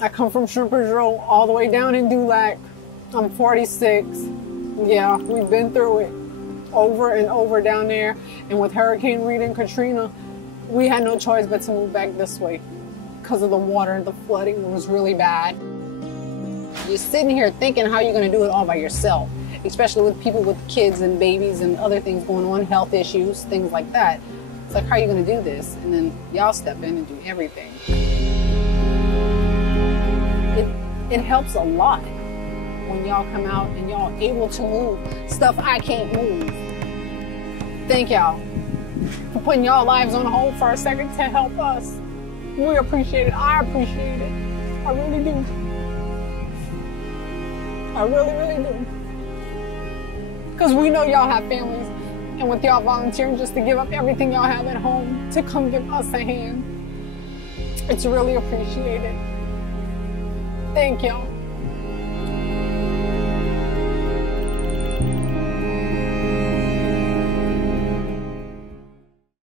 I come from Shrimpers Row all the way down in Dulac. I'm 46. Yeah, we've been through it over and over down there. And with Hurricane Rita and Katrina, we had no choice but to move back this way because of the water. The flooding was really bad. You're sitting here thinking how you're going to do it all by yourself, especially with people with kids and babies and other things going on, health issues, things like that. It's like, how are you going to do this? And then y'all step in and do everything. It helps a lot when y'all come out and y'all able to move stuff I can't move. Thank y'all for putting y'all lives on hold for a second to help us. We appreciate it. I appreciate it. I really do. I really, really do. Because we know y'all have families, and with y'all volunteering just to give up everything y'all have at home to come give us a hand, it's really appreciated. Thank y'all.